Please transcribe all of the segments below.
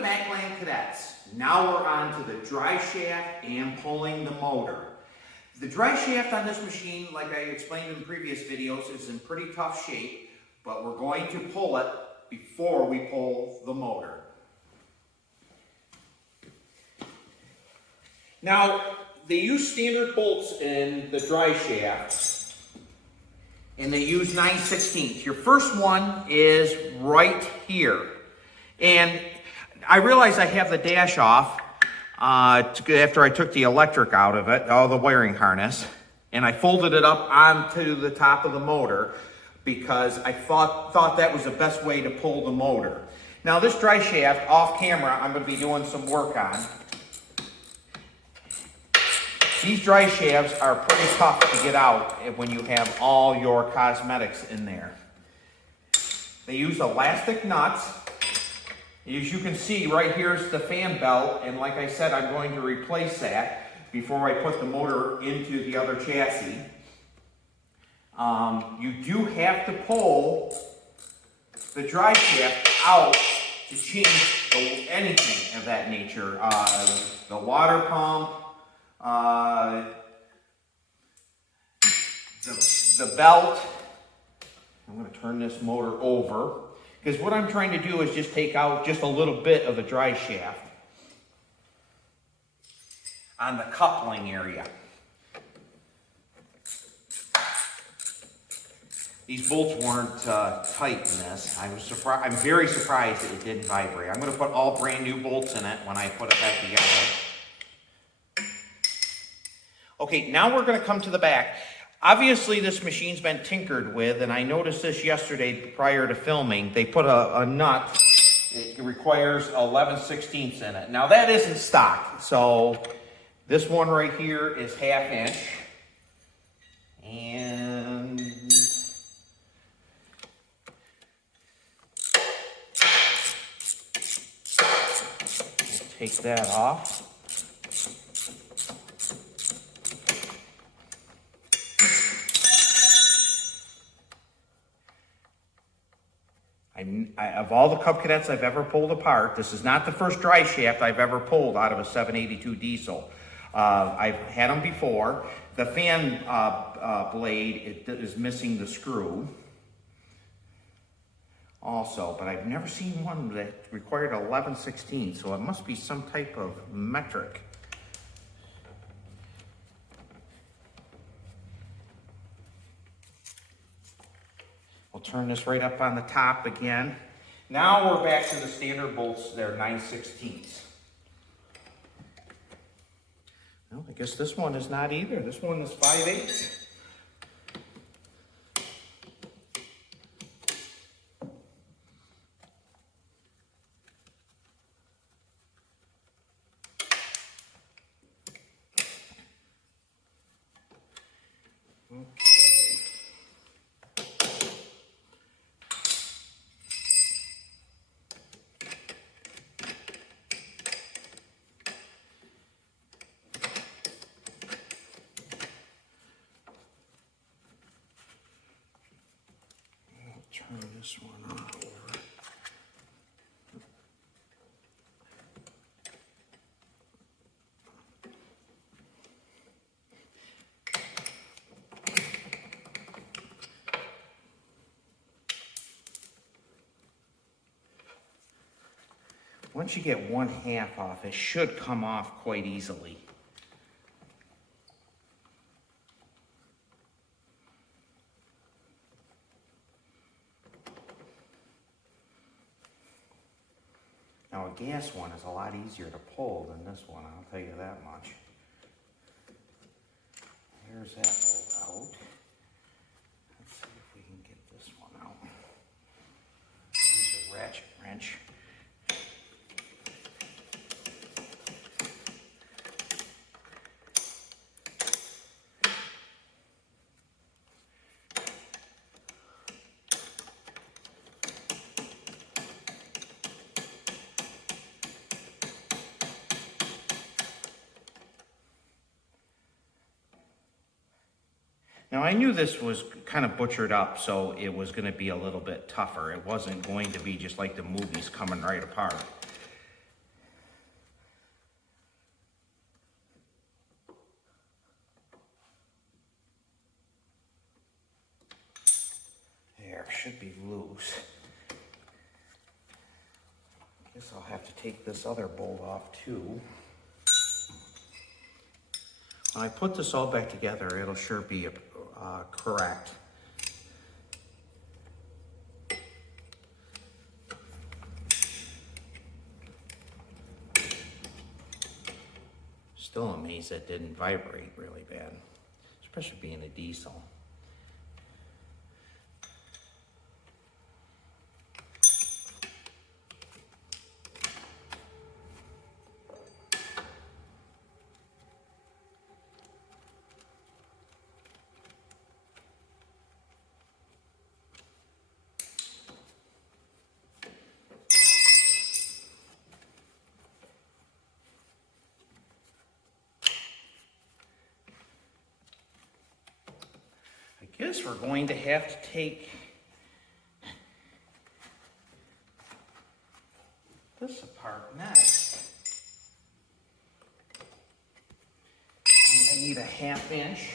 the Macland Cadets. Now we're on to the dry shaft and pulling the motor. The dry shaft on this machine, like I explained in previous videos, is in pretty tough shape, but we're going to pull it before we pull the motor. Now, they use standard bolts in the dry shaft, and they use 9/16. Your first one is right here. And I realize I have the dash off after I took the electric out of it, all the wiring harness, and I folded it up onto the top of the motor because I thought that was the best way to pull the motor. Now this dry shaft, off camera, I'm going to be doing some work on. These dry shafts are pretty tough to get out when you have all your cosmetics in there. They use elastic nuts. As you can see, right here's the fan belt, and like I said, I'm going to replace that before I put the motor into the other chassis. You do have to pull the dry shaft out to change anything of that nature. The water pump, the belt. I'm going to turn this motor over because what I'm trying to do is just take out just a little bit of the dry shaft on the coupling area. These bolts weren't tight in this. I'm very surprised that it didn't vibrate. I'm going to put all brand new bolts in it when I put it back together. Okay, now we're going to come to the back. Obviously, this machine's been tinkered with, and I noticed this yesterday prior to filming. They put a nut. It requires 11/16 in it. Now, that isn't stock, so this one right here is 1/2 inch. And take that off. Of all the Cub Cadets I've ever pulled apart, this is not the first dry shaft I've ever pulled out of a 782 diesel. I've had them before. The fan blade is missing the screw also, but I've never seen one that required 11/16, so it must be some type of metric. We'll turn this right up on the top again. Now we're back to the standard bolts. They're 9/16. Well, I guess this one is not either. This one is 5/8. Turn this one on over. Once you get 1/2 off, it should come off quite easily. Now a gas one is a lot easier to pull than this one, I'll tell you that much. There's that bolt out. Let's see if we can get this one out. Use a ratchet wrench. Now I knew this was kind of butchered up, so it was going to be a little bit tougher. It wasn't going to be just like the movies coming right apart. Guess I'll have to take this other bolt off too. When I put this all back together, it'll sure be correct. Still amazed it didn't vibrate really bad, especially being a diesel. I guess we're going to have to take this apart next. And I need a 1/2 inch.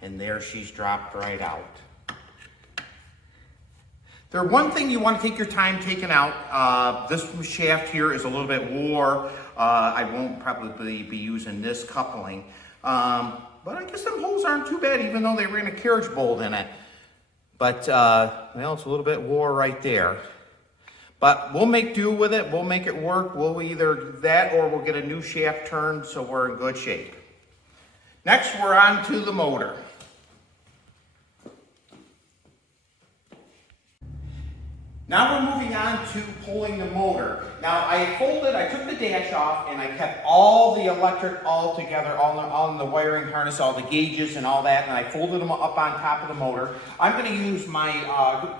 And there she's dropped right out. One thing you want to take your time taking out. This shaft here is a little bit wore. I won't probably be using this coupling. But I guess them holes aren't too bad, even though they ran a carriage bolt in it. But, well, it's a little bit wore right there. But we'll make do with it. We'll make it work. We'll either that or we'll get a new shaft turned so we're in good shape. Next, we're on to the motor. Now we're moving on to pulling the motor. Now I took the dash off and I kept all the electric all together, all in the wiring harness, all the gauges and all that, and I folded them up on top of the motor. I'm going to use my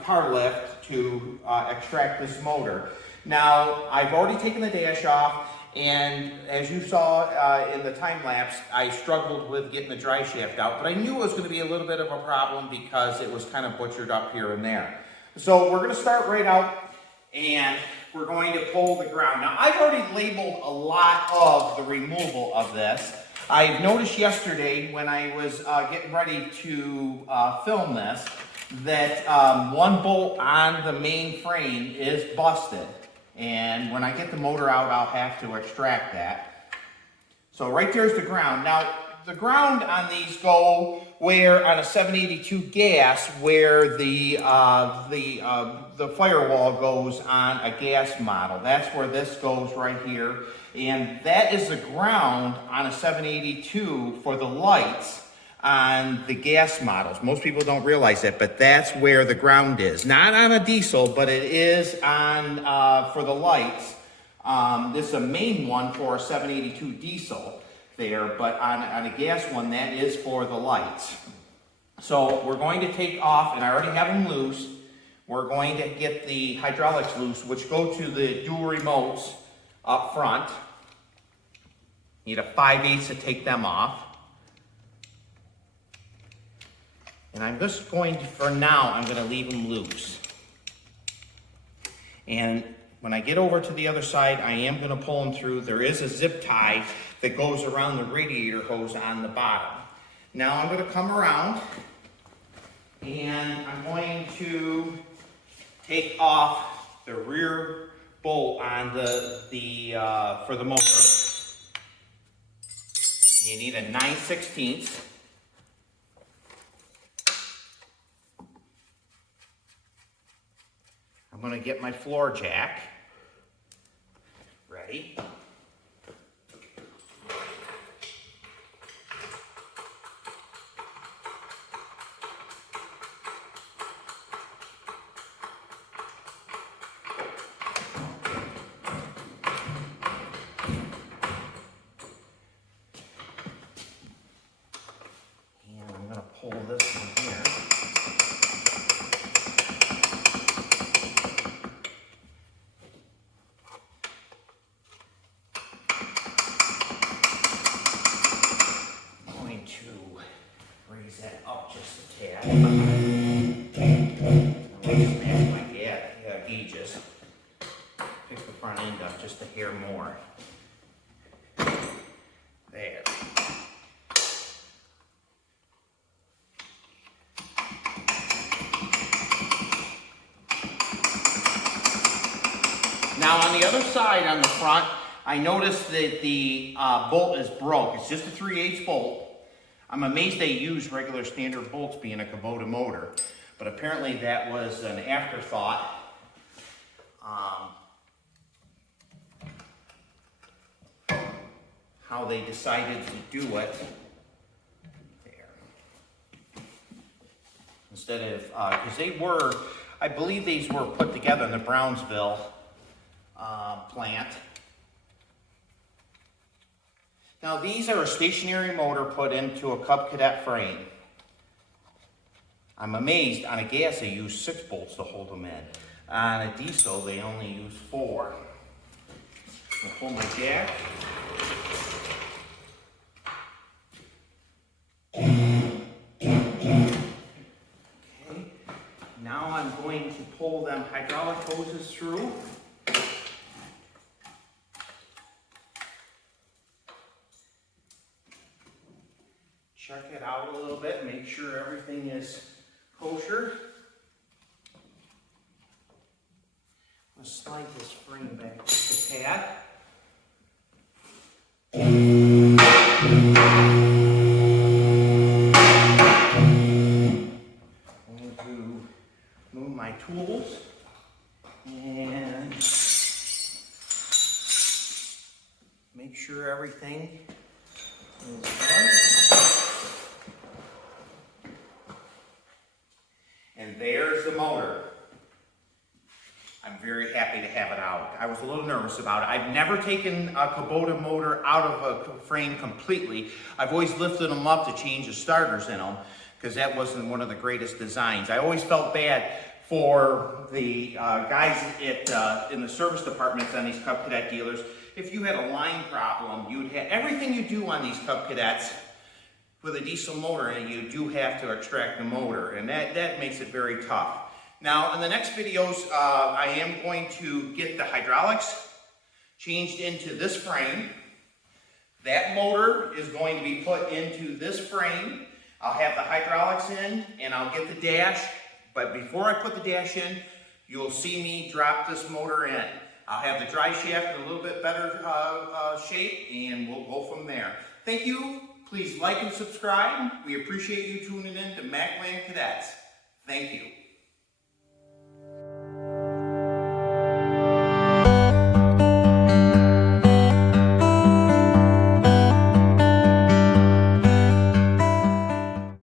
car lift to extract this motor. Now I've already taken the dash off, and as you saw in the time lapse, I struggled with getting the dry shaft out, but I knew it was going to be a little bit of a problem because it was kind of butchered up here and there. So we're going to start right out and we're going to pull the ground. Now I've already labeled a lot of the removal of this. I noticed yesterday when I was getting ready to film this that one bolt on the main frame is busted. And when I get the motor out, I'll have to extract that. So right there's the ground. Now the ground on these go where on a 782 gas, where the firewall goes on a gas model. That's where this goes right here. And that is the ground on a 782 for the lights on the gas models. Most people don't realize that, but that's where the ground is. Not on a diesel, but it is on for the lights. This is a main one for a 782 diesel there, but on a gas one, that is for the lights. So we're going to take off, and I already have them loose. We're going to get the hydraulics loose, which go to the dual remotes up front. Need a 5/8 to take them off. And I'm just going to, for now, I'm going to leave them loose. And when I get over to the other side, I am going to pull them through. There is a zip tie that goes around the radiator hose on the bottom. Now I'm going to come around and I'm going to take off the rear bolt on for the motor. You need a 9/16. I'm going to get my floor jack ready. And I'm going to pull this in here. just pick the front end up just a hair more. There. Now on the other side, on the front, I noticed that the bolt is broke. It's just a 3/8 bolt. I'm amazed they use regular standard bolts being a Kubota motor, but apparently that was an afterthought. How they decided to do it. There. Instead of, because they were, I believe these were put together in the Brownsville plant. Now these are a stationary motor put into a Cub Cadet frame. I'm amazed, on a gas they use 6 bolts to hold them in. On a diesel they only use 4. I'll pull my jack. Okay, now I'm going to pull them hydraulic hoses through. Check it out a little bit, make sure everything is kosher. I'm going to slide this frame back just a tad. I'm going to move my tools and make sure everything is done. And there's the motor. I'm very happy to have it out. I was a little nervous about it. I've never taken a Kubota motor out of a frame completely. I've always lifted them up to change the starters in them because that wasn't one of the greatest designs. I always felt bad for the guys in the service departments on these Cub Cadet dealers. If you had a line problem, you'd have everything you do on these Cub Cadets with a diesel motor, and you do have to extract the motor, and that makes it very tough. Now, in the next videos, I am going to get the hydraulics changed into this frame. That motor is going to be put into this frame. I'll have the hydraulics in, and I'll get the dash, but before I put the dash in, you'll see me drop this motor in. I'll have the drive shaft in a little bit better shape, and we'll go from there. Thank you. Please like and subscribe. We appreciate you tuning in to Macland Cadets. Thank you.